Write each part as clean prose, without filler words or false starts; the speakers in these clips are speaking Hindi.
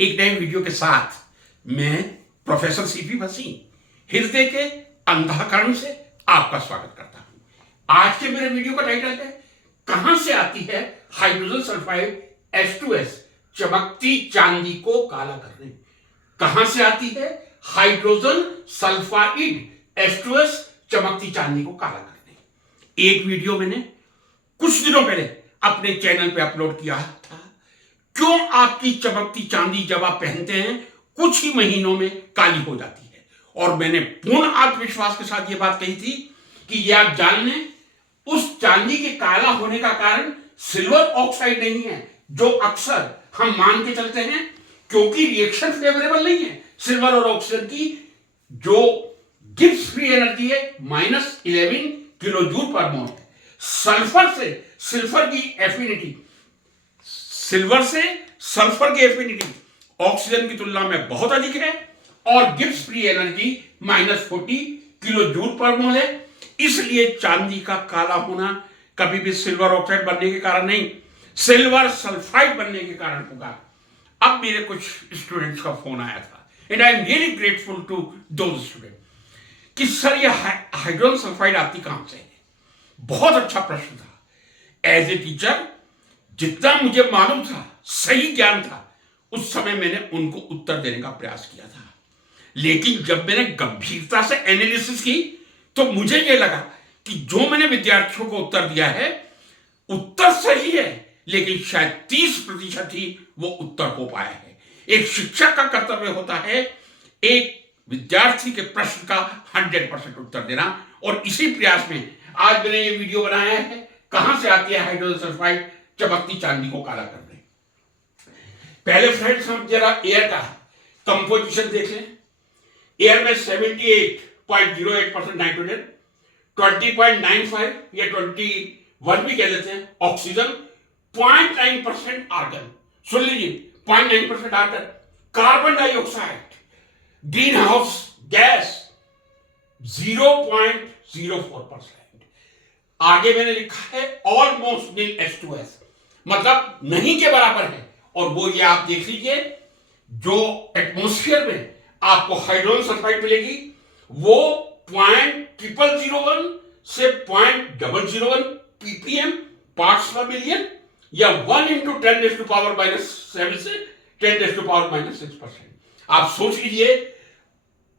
एक नए वीडियो के साथ मैं प्रोफेसर सीपी भसीन हृदय के अंधाकरण से आपका स्वागत करता हूं। आज के मेरे वीडियो का टाइटल है कहां से आती है हाइड्रोजन सल्फाइड H2S चमकती चांदी को काला करने। कहां से आती है हाइड्रोजन सल्फाइड H2S चमकती चांदी को काला करने। एक वीडियो मैंने कुछ दिनों पहले अपने चैनल पे अपलोड किया था। क्यों आपकी चमकती चांदी जब आप पहनते हैं कुछ ही महीनों में काली हो जाती है, और मैंने पूर्ण आत्मविश्वास के साथ यह बात कही थी कि यह आप जान लें, उस चांदी के काला होने का कारण सिल्वर ऑक्साइड नहीं है जो अक्सर हम मान के चलते हैं, क्योंकि रिएक्शन फेवरेबल नहीं है सिल्वर और ऑक्सीजन की। जो गिब्स फ्री एनर्जी है -11 किलो जूल पर मोल है। सल्फर से सिल्वर की एफिनिटी, सिल्वर से सल्फर की एफिनिटी ऑक्सीजन की तुलना में बहुत अधिक है, और Gibbs free energy -40 kilo joule per mole है। इसलिए चांदी का काला होना कभी भी सिल्वर ऑक्साइड बनने के कारण नहीं, सिल्वर सल्फाइड बनने के कारण होगा। अब मेरे कुछ स्टूडेंट्स का फोन आया था, and I am really grateful to those student कि सर ये हाइड्रोजन सल्फाइड आती कहां से है। बहुत अच्छा प्रश्न था। एज ए टीचर जितना मुझे मालूम था, सही ज्ञान था, उस समय मैंने उनको उत्तर देने का प्रयास किया था। लेकिन जब मैंने गंभीरता से एनालिसिस की तो मुझे यह लगा कि जो मैंने विद्यार्थियों को उत्तर दिया है उत्तर सही है, लेकिन शायद 30% ही वो उत्तर हो पाया है। एक शिक्षक का कर्तव्य होता है एक विद्यार्थी के प्रश्न का 100% उत्तर देना, और इसी प्रयास में आज मैंने ये वीडियो बनाया है कहां से आती है हाइड्रोजन सल्फाइड चमकती चांदी को काला करने। पहले फ्रेंड्स हम जरा एयर का कंपोजिशन देख लें। एयर में 78.08% नाइट्रोजन, 20.95 या 21 भी कह देते हैं ऑक्सीजन, 0.9% आर्गन। सुन लीजिए, 0.9% argon. Carbon dioxide greenhouse gas 0.04%। आगे मैंने लिखा है ऑलमोस्ट नील H2S, मतलब नहीं के बराबर है। और वो ये आप देख लीजिए, जो एटमॉस्फेयर में आपको हाइड्रोजन सल्फाइड मिलेगी वो 0.0001 से 0.001 ppm पार्ट्स पर मिलियन, या 1 × 10⁻⁻7 से 10⁻⁻6%। आप सोच लीजिए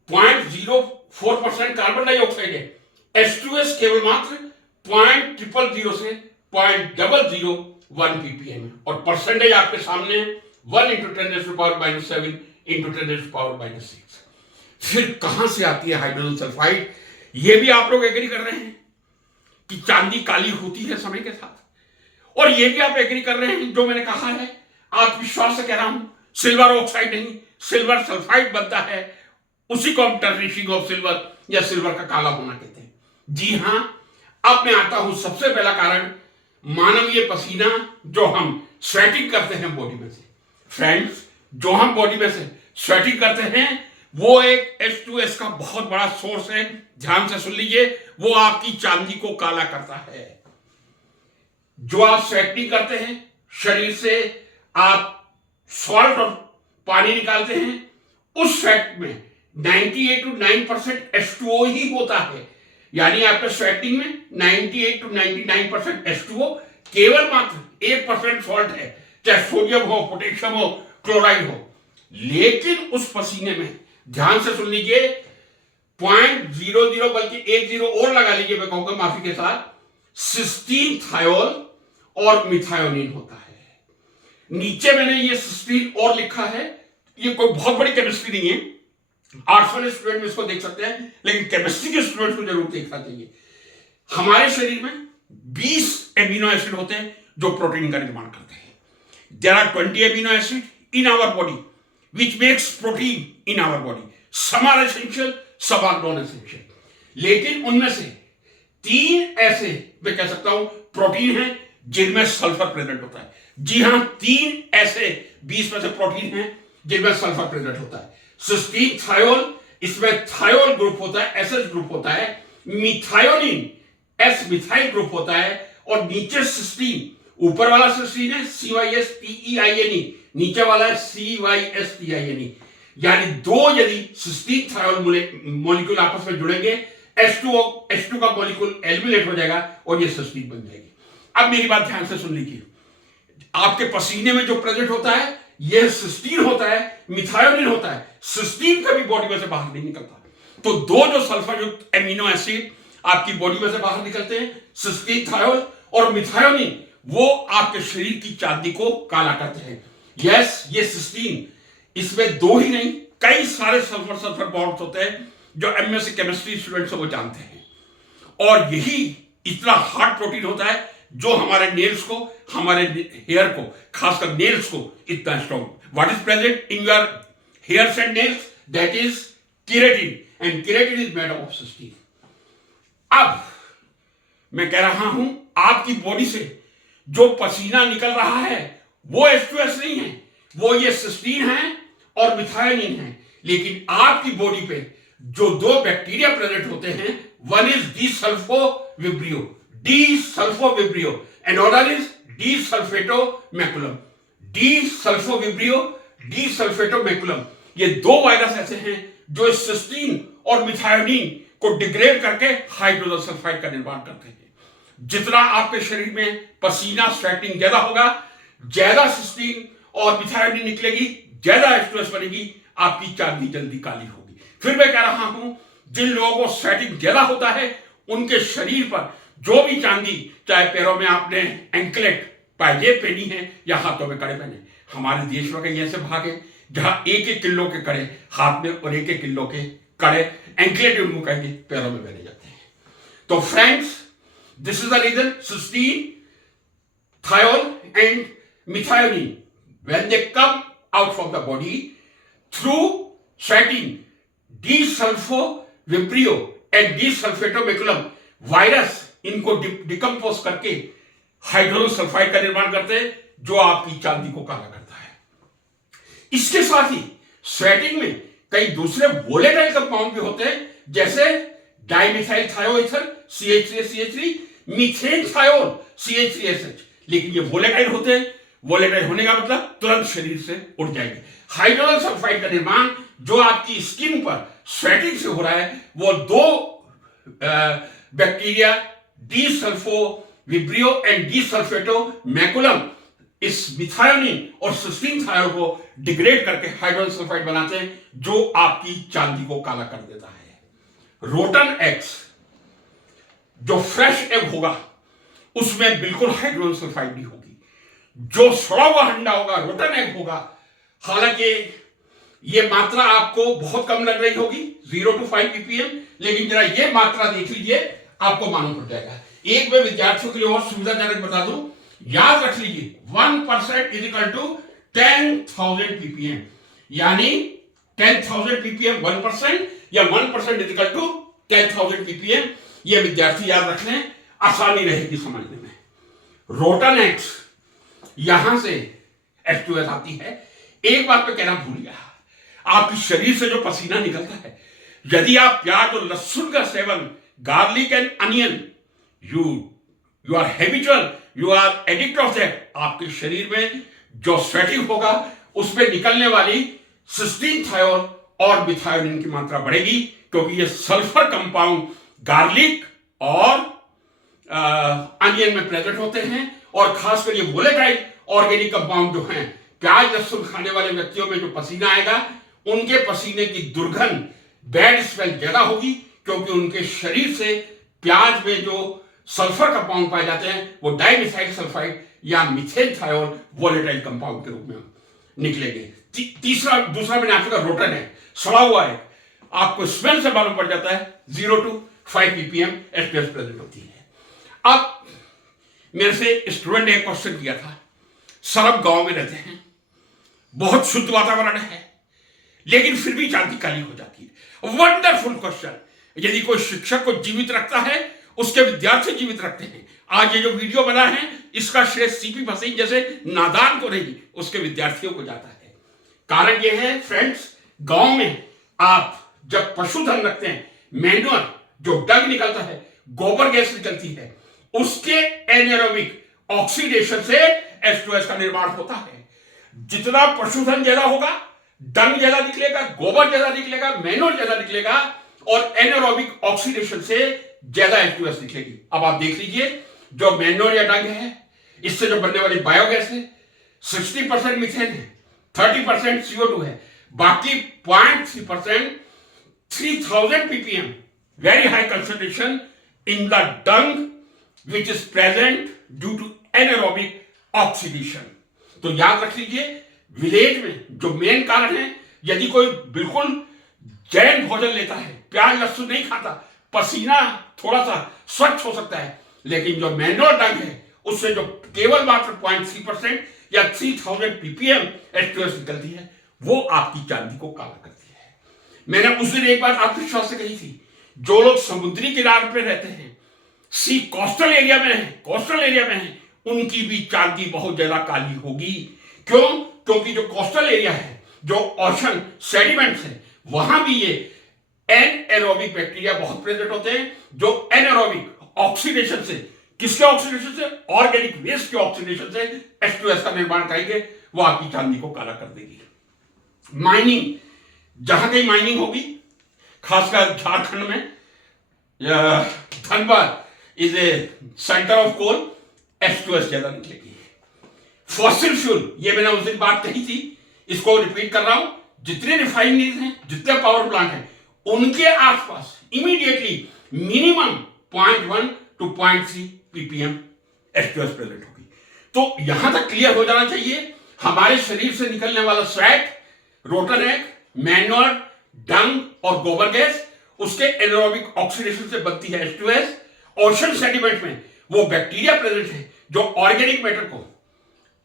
0.04% कार्बन डाइऑक्साइड है, H2S केवल मात्र 0.000 से 0.001 ppm है, और परसेंटेज आपके सामने 1 × 10⁻⁻7 × 10⁻⁻6। फिर कहां से आती है हाइड्रोजन सल्फाइड? यह भी आप लोग एग्री कर रहे हैं कि चांदी काली होती है समय के साथ, और यह भी आप एग्री कर रहे हैं जो मैंने कहा है, आत्मविश्वास से कह रहा हूं, सिल्वर ऑक्साइड नहीं सिल्वर सल्फाइड बनता है। उसी को हम टर्निशिंग ऑफ सिल्वर या सिल्वर का काला होना कहते हैं। जी हां, अब मैं आता हूं सबसे पहला कारण, मानवीय पसीना जो हम स्वेटिंग करते हैं बॉडी में से। फ्रेंड्स, जो हम बॉडी में से स्वेटिंग करते हैं वो एक H2S का बहुत बड़ा सोर्स है। ध्यान से सुन लीजिए, वो आपकी चांदी को काला करता है। जो आप स्वेटिंग करते हैं, शरीर से आप सॉल्ट और पानी निकालते हैं, उस स्वेट में 98 to 9% H2O ही होता है। यानी आपके स्वेटिंग में 98 to 99% H2O, केवल मात्र 1% सॉल्ट है, चाहे सोडियम हो, पोटेशियम हो, क्लोराइड हो। लेकिन उस पसीने में, ध्यान से सुन लीजिए, 0.00 बल्कि 10 और लगा लीजिए, मैं कहूंगा माफी के साथ, सिस्टीन, थायोल और मिथायोनिन होता है। नीचे मैंने ये सिस्टीन और लिखा है, ये कोई बहुत बड़ी केमिस्ट्री नहीं है, आर्ट्स वाले स्टूडेंट इसको देख सकते हैं, लेकिन केमिस्ट्री के स्टूडेंट को जरूर देखना चाहिए। हमारे शरीर में 20 एमिनो एसिड होते हैं जो प्रोटीन का निर्माण करते हैं। There are 20 amino acid in our body which makes protein in our body. Some are essential, some are non essential. लेकिन उनमें से 3 ऐसे मैं कह सकता हूं प्रोटीन हैं जिनमें सल्फर प्रेजेंट होता है। जी हां, 3 ऐसे 20 में से प्रोटीन हैं जिनमें सल्फर प्रेजेंट होता है। सिस्टीन, थायोल, इसमें थायोल ग्रुप होता है, एसएच ग्रुप होता है। मिथायोनिन, एस मिथाइल ग्रुप होता है, और नीचे सिस्टीन ऊपर वाला सिस्टीन है CYSTEINE, नीचे वाला है CYSTINE। यानी दो यदि सिस्टीन थायोल मॉलिक्यूल आपस में जुड़ेंगे, H2 का मॉलिक्यूल एलिमिनेट हो जाएगा और ये सिस्टीन बन जाएगी। अब मेरी बात ध्यान से सुन लीजिए, आपके पसीने में जो प्रेजेंट होता है यह सिस्टीन होता है, मिथायोनिन होता है। सिस्टीन कभी बॉडी में से बाहर नहीं निकलता। तो दो जो सल्फर युक्त एमिनो एसिड आपकी बॉडी में से बाहर निकलते हैं, सिस्टीन थायोल और मिथायोनिन, वो आपके शरीर की चांदी को काला करते हैं। यस, ये सिस्टीन, इसमें दो ही नहीं कई सारे सल्फर सल्फर बॉन्ड्स होते हैं जो एमएससी केमिस्ट्री स्टूडेंट्स वो जानते हैं। और यही इतना हार्ड प्रोटीन होता है जो हमारे नेल्स को, हमारे हेयर को, खासकर नेल्स को इतना strong. What is present in your hairs and nails? That is keratin, and keratin is made of cysteine. अब मैं कह रहा हूं, आपकी बॉडी से जो पसीना निकल रहा है वो H2S नहीं है, वो ये सिस्टीन है और मिथायोनिन है। लेकिन आपकी बॉडी पे जो दो बैक्टीरिया प्रेजेंट होते हैं, वन इज डीसल्फोविब्रियो, डीसल्फोविब्रियो, अनदर इज डीसल्फेटोमैकुलम। डीसल्फोविब्रियो, डीसल्फेटोमैकुलम, ये दो वायरस ऐसे हैं जो सिस्टीन और मिथायोनिन को डिग्रेड करके हाइड्रोजन सल्फाइड का निर्माण करते हैं। जितना आपके शरीर में पसीना, स्वेटिंग ज्यादा होगा, ज्यादा सिस्टीन और मिथायोनिन निकलेगी, ज्यादा H2S बनेगी, आपकी चांदी जल्दी काली होगी। फिर मैं कह रहा हूं, जिन लोगों को स्वेटिंग ज्यादा होता है उनके शरीर पर जो भी चांदी, चाहे पैरों में आपने एंकलेट पायजेब पहनी है या हाथों में कड़े पहने, हमारे देश में कई ऐसे भाग हैं जहां 1-1 किलो के कड़े हाथ में और 1-1 किलो के कड़े एंकलेट उनको कहेंगे पैरों में पहने जाते हैं। तो friends, this is the reason cysteine, thiol and methionine, when they come out from the body through sweating, desulfovibrio and desulfatomaculum virus इनको डिकम्पोज करके हाइड्रोजन सल्फाइड का निर्माण करते हैं जो आपकी चांदी को काला करता है। इसके साथ ही स्वेटिंग में कई दूसरे वोलेटाइल कंपाउंड भी होते हैं, जैसे dimethyl थायोएथर CH3CH3, methane thiol CH3SH। लेकिन ये वोलेटाइल होते हैं, वोलेटाइल होने का मतलब तुरंत शरीर से उड़ जाएंगे। हाइड्रोजन सल्फाइड का निर्माण जो आपकी स्किन पर स्वेटिंग से हो रहा है, वो दो बैक्टीरिया डीसल्फोविब्रियो एंड डीसल्फेटोमैकुलम इस मिथायोनिन और सिस्टीन थायोल को डिग्रेड करके हाइड्रोजन सल्फाइड बनाते हैं जो आपकी चांदी को काला कर देता है। रोटन एग्स, जो फ्रेश एग होगा उसमें बिल्कुल हाइड्रोजन सल्फाइड नहीं होगी। जो सड़ा हुआ अंडा होगा, रोटन एग होगा, हालांकि ये मात्रा आपको बहुत कम लग रही होगी, 0 to 5 ppm, लेकिन जरा ये मात्रा देख लीजिए, आपको मालूम पड़ जाएगा। एक मैं विद्यार्थियों के लिए और सुविधाजनक बता दूं, याद रख लीजिए 1% इज इक्वल टू 10,000 ppm, यानी 10,000 ppm 1% या 1% इज इक्वल टू 10,000 ppm। ये विद्यार्थी याद रख लें, आसानी रहेगी समझने में। रोटन एग्स, यहां से H2S आती है। एक बात मैं कहना भूल गया, आपके शरीर से जो पसीना निकलता है, यदि आप प्याज और लहसुन का सेवन, garlic and onion, you are habitual, you are addict of that, आपके शरीर में जो स्वेटिंग होगा उसमें निकलने वाली सिस्टीन थायोल और मिथायोनिन की मात्रा बढ़ेगी, क्योंकि ये सल्फर कंपाउंड गार्लिक और अनियन में प्रेजेंट होते हैं। और खासकर ये वोलेटाइल ऑर्गेनिक कंपाउंड जो हैं, प्याज लहसुन खाने वाले व्यक्तियों में जो पसीना आएगा, उनके पसीने की दुर्गंध, बैड स्मेल ज्यादा होगी, क्योंकि उनके शरीर से प्याज में जो सल्फर कंपाउंड पाए जाते हैं वो डाइमिथाइल सल्फाइड या मीथेन थायोल वोलेटाइल कंपाउंड के रूप में निकलेंगे। दूसरा मैंने आपको रोटन है, सड़ा हुआ है, आपको स्मेल से मालूम पड़ जाता है 0 to 5 ppm H2S प्रेजेंट होती है। अब मेरे से स्टूडेंट ने एक क्वेश्चन किया था, सर हम गांव में रहते हैं, बहुत शुद्ध वातावरण है, लेकिन फिर भी चांदी काली हो जाती है। Wonderful question. यदि कोई शिक्षक को जीवित रखता है, उसके विद्यार्थी जीवित रखते हैं। आज ये जो वीडियो बना है, इसका श्रेय सीपी भसीन जैसे नादान को नहीं, उसके विद्यार्थियों को जाता है। कारण यह है फ्रेंड्स, गांव में आप जब पशुधन रखते हैं, मैन्योर जो डंग निकलता है, गोबर गैस निकलती है, उसके एनारोबिक, ऑक्सीडेशन से H2S का निर्माण होता है। जितना प्रशोधन ज्यादा होगा, डंग ज्यादा निकलेगा, गोबर ज्यादा निकलेगा, मैन्योर ज्यादा निकलेगा, और एनारोबिक ऑक्सीडेशन से ज्यादा H2S निकलेगी। अब आप देख लीजिए, जो मैन्योर या डंग है, इससे जो बनने वाली बायोगैस है 60% मीथेन है, 30% CO2 है, बाकी 0.3% 3000 ppm very high concentration in the dung which is present due to anaerobic oxidation। तो याद रख लीजिए, विलेज में जो मेन कारण है, यदि कोई बिल्कुल जैन भोजन लेता है, प्याज लहसुन नहीं खाता, पसीना थोड़ा सा स्वच्छ हो सकता है, लेकिन जो मैन्योर डंग है उससे जो केवल मात्र 0.3% या 3000 ppm H2S निकलती है, वो आपकी चांदी को काला करती है। मैंने उस दिन एक बात आपके विश्वास से कही थी, जो लोग समुद्री किनारे पे रहते हैं, सी कोस्टल एरिया में हैं, उनकी भी चांदी बहुत ज्यादा काली होगी। क्यों? क्योंकि जो कोस्टल एरिया है, जो ओशन सेडिमेंट्स है, वहां भी ये एनएरोबिक बैक्टीरिया बहुत प्रेजेंट होते हैं, जो एनारोबिक ऑक्सीडेशन से, किसके ऑक्सीडेशन से? ऑर्गेनिक वेस्ट के ऑक्सीडेशन से H2S का निर्माण करेंगे, वो आपकी चांदी को काला कर देगी। माइनिंग, जहां कहीं माइनिंग होगी, खासकर झारखंड में, Dhanbad is a centre of coal, H2S ज्यादा निकलेगी। फॉसिल फ्यूल, ये मैंने उस दिन बात कही थी, इसको रिपीट कर रहा हूं, जितने रिफाइनरीज हैं, जितने पावर प्लांट हैं, उनके आसपास immediately minimum 0.1 to 0.3 ppm H2S present होगी। तो यहां तक क्लियर हो जाना चाहिए, हमारे शरीर से निकलने वाला स्वैट, रोटन एग, मैन्योर, डंग और गोबर गैस, उसके एनारोबिक ऑक्सीडेशन से बनती है H2S। ओशन सेडिमेंट में वो बैक्टीरिया प्रेजेंट है जो ऑर्गेनिक मैटर को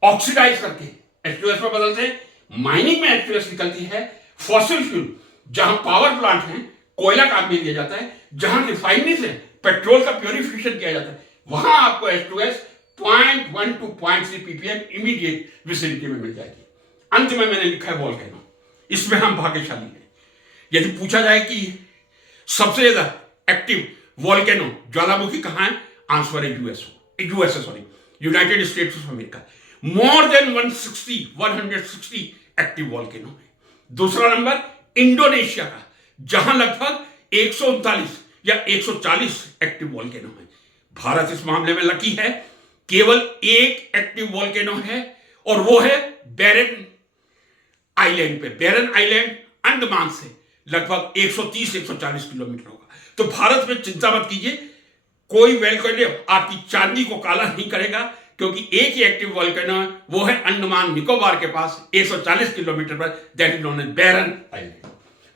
ऑक्सीडाइज करके H2S में बदलते हैं। माइनिंग में H2S निकलती है। फॉसिल फ्यूल, जहां पावर प्लांट है, कोयला काम में लिया जाता है, जहां रिफाइनरी से पेट्रोल का प्योरिफिकेशन किया जाता है, वहां आपको H2S 0.1 to 0.3 ppm immediate vicinity में मिल जाएगी। अंत में मैंने लिखा है वोल्केनो, इसमें हम भाग्यशाली हैं। यदि पूछा जाए कि सबसे ज्यादा एक्टिव वोल्केनो ज्वालामुखी कहां है, आंसर है USA, United states of America. More than 160 active volcano है। दूसरा नंबर इंडोनेशिया का, जहां लगभग 139 या 140 एक्टिव वोल्केनो है। भारत इस मामले में लकी है, केवल एक एक्टिव वोल्केनो है, और वो है बैरन आइलैंड पे। बैरन आइलैंड अंडमान से लगभग 130-140 किलोमीटर होगा। तो भारत में चिंता मत कीजिए, कोई वोल्केनो आपकी चांदी को काला नहीं करेगा, क्योंकि एक ही एक्टिव वोल्केनो है, वो है अंडमान निकोबार के पास 140 किलोमीटर पर, that is known as Barren Island.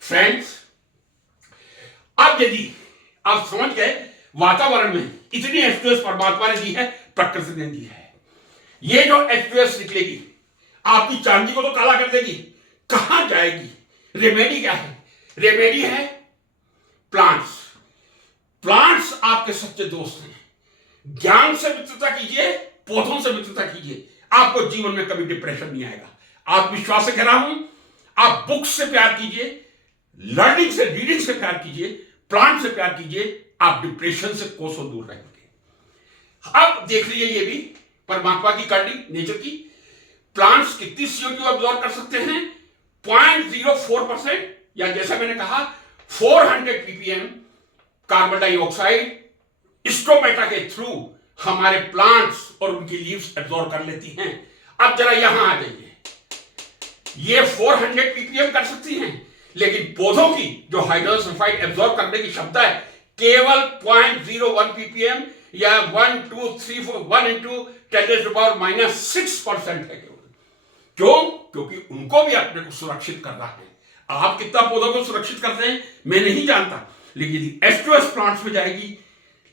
Friends, अब यदि आप समझ गए वातावरण में इतनी H2S परमात्मा ने दी है, प्रकृति ने दी है, ये जो H2S निकलेगी आपकी चांदी को तो काला कर देगी। कहां जाएगी? रेमेडी क्या है? रेमेडी है प्लांट्स। प्लांट्स आपके सच्चे दोस्त हैं। ज्ञान से मित्रता कीजिए, पौधों से मित्रता कीजिए, आपको जीवन में कभी डिप्रेशन नहीं आएगा। आप विश्वास से कह रहा हूं, आप बुक्स से प्यार कीजिए, लर्निंग से, रीडिंग से प्यार कीजिए, प्लांट से प्यार कीजिए, आप डिप्रेशन से कोसों दूर रहेंगे। अब देख लीजिए, ये भी परमात्मा की करनी, नेचर की। प्लांट्स कितनी CO2 अब्सॉर्ब कर सकते हैं? 0.04%, या जैसा मैंने कहा 400 ppm कार्बन डाइऑक्साइड स्टोमेटा के थ्रू हमारे प्लांट्स और उनकी लीव्स एब्सॉर्ब कर लेती हैं। अब जरा यहां आ जाइए, ये 400 ppm कर सकती हैं, लेकिन पौधों की जो हाइड्रोजन सल्फाइड एब्सॉर्ब करने की क्षमता है केवल 0.01 ppm या 1 2 3 4 1 into 10⁻⁻⁶% है केवल। क्यों? क्योंकि उनको भी अपने को सुरक्षित करना है। आप कितना पौधों को सुरक्षित करते हैं मैं नहीं जानता, लेकिन यदि H2S प्लांट्स में जाएगी,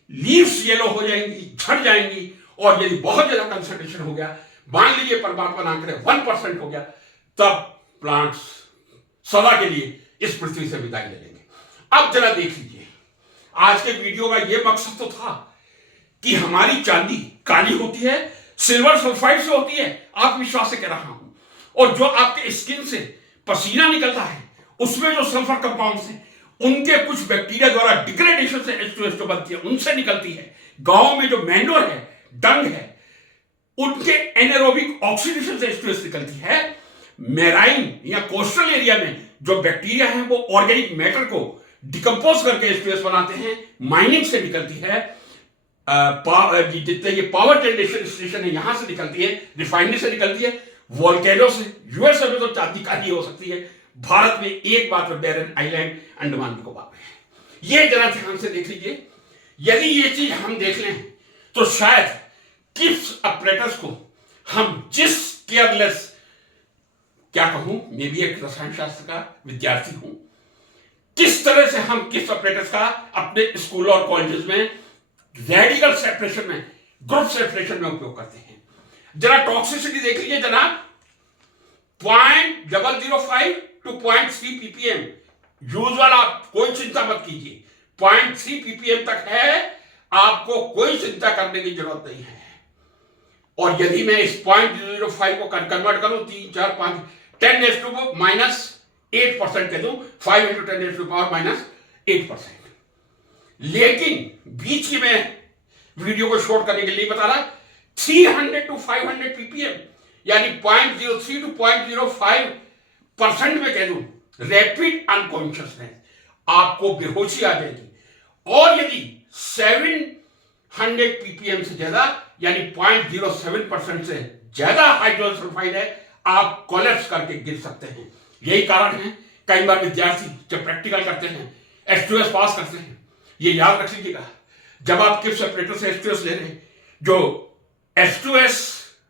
लीव्स येलो हो जाएंगी, झड़ जाएंगी, और यदि बहुत ज्यादा कंसंट्रेशन हो गया, मान लीजिए परमात्मा ना करे 1% हो गया, तब प्लांट्स सदा के लिए इस पृथ्वी से विदाई ले लेंगे। अब जरा देख लीजिए, आज के वीडियो का यह मकसद तो था कि हमारी चांदी काली होती है, सिल्वर सल्फाइड से होती है, आप विश्वास से कह रहा हूं, और जो आपके स्किन से पसीना निकलता है उसमें जो सल्फर कंपाउंड्स हैं, उनके कुछ बैक्टीरिया द्वारा डिग्रेडेशन से H2S जो बनती है, उनसे निकलती है। गांव में जो मैन्योर है, डंग है, उनके एनारोबिक ऑक्सीडेशन से H2S निकलती है। मेराइन या कोस्टल एरिया में जो बैक्टीरिया है वो ऑर्गेनिक मैटर को डिकम्पोज करके H2S बनाते हैं, माइनिंग से निकलती है। जितने ये पावर जनरेशन स्टेशन है यहां से निकलती है, रिफाइनरी से निकलती है, वोल्केनो से। यूएसए में तो चांदी का ही हो सकती है, भारत में एकमात्र बैरन आइलैंड अंडमान निकोबार में है। ये जरा ध्यान से देख लीजिए। यदि ये चीज हम देख लें तो शायद किस अपरेटस को हम जिस केयरलेस, क्या कहूं, मैं भी एक रसायन शास्त्र का विद्यार्थी हूं, किस तरह से हम किस अपरेटस का अपने स्कूल और कॉलेजेस में रेडिकल सेपरेशन में, ग्रुप सेपरेशन में उपयोग करते हैं। जरा टॉक्सिसिटी देख लीजिए जनाब, 0.005 to 0.3 ppm। यूज वाला कोई चिंता मत कीजिए, 0.3 ppm तक है, आपको कोई चिंता करने की जरूरत नहीं है। और यदि मैं इस 0.005 को कन्वर्ट करूं 3, 4, 5, 10⁻⁸ कह दूं, 5 × 10⁻⁸। लेकिन बीच की मैं वीडियो को शॉर्ट करने के लिए बता रहा, 300 to 500 ppm यानी 0.03 to 0.05% में कह दूं, रैपिड अनकॉन्शियसनेस, आपको बेहोशी आ जाएगी। और यदि 700 ppm से ज्यादा यानी 0.07% से ज्यादा हाइड्रोजन सल्फाइड है, आप कोलैप्स करके गिर सकते हैं। यही कारण है कई बार विद्यार्थी जब प्रैक्टिकल करते हैं H2S पास करते हैं। ये याद रख लीजिएगा, जब आप किस सेपरेटर से H2S ले रहे हैं, जो H2S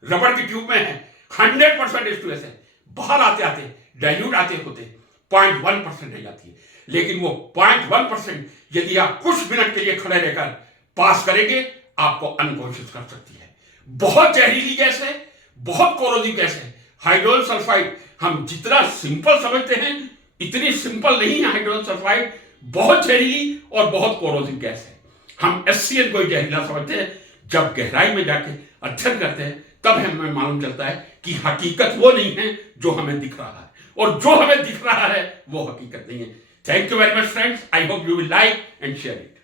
रबड़ की ट्यूब में है 100% H2S है, बाहर आते आते डाइल्यूट आते होते 0.1% रह जाती है। लेकिन वो 0.1% यदि आप कुछ मिनट के लिए खड़े रहकर पास करेंगे, आपको अनकॉन्शियस कर सकती है। बहुत जहरीली गैस है, बहुत कोरोसिव गैस है हाइड्रोजन सल्फाइड। हम जितना सिंपल समझते हैं इतनी सिंपल नहीं है हाइड्रोजन सल्फाइड, बहुत जहरीली और बहुत कोरोसिव गैस है। हम HCl को जहरीला समझते हैं, जब गहराई में जाके अध्ययन करते हैं तब हमें मालूम चलता है कि हकीकत वो नहीं है जो हमें दिख रहा है, और जो हमें दिख रहा है वो हकीकत नहीं है। Thank you very much friends, I hope you will like and share it.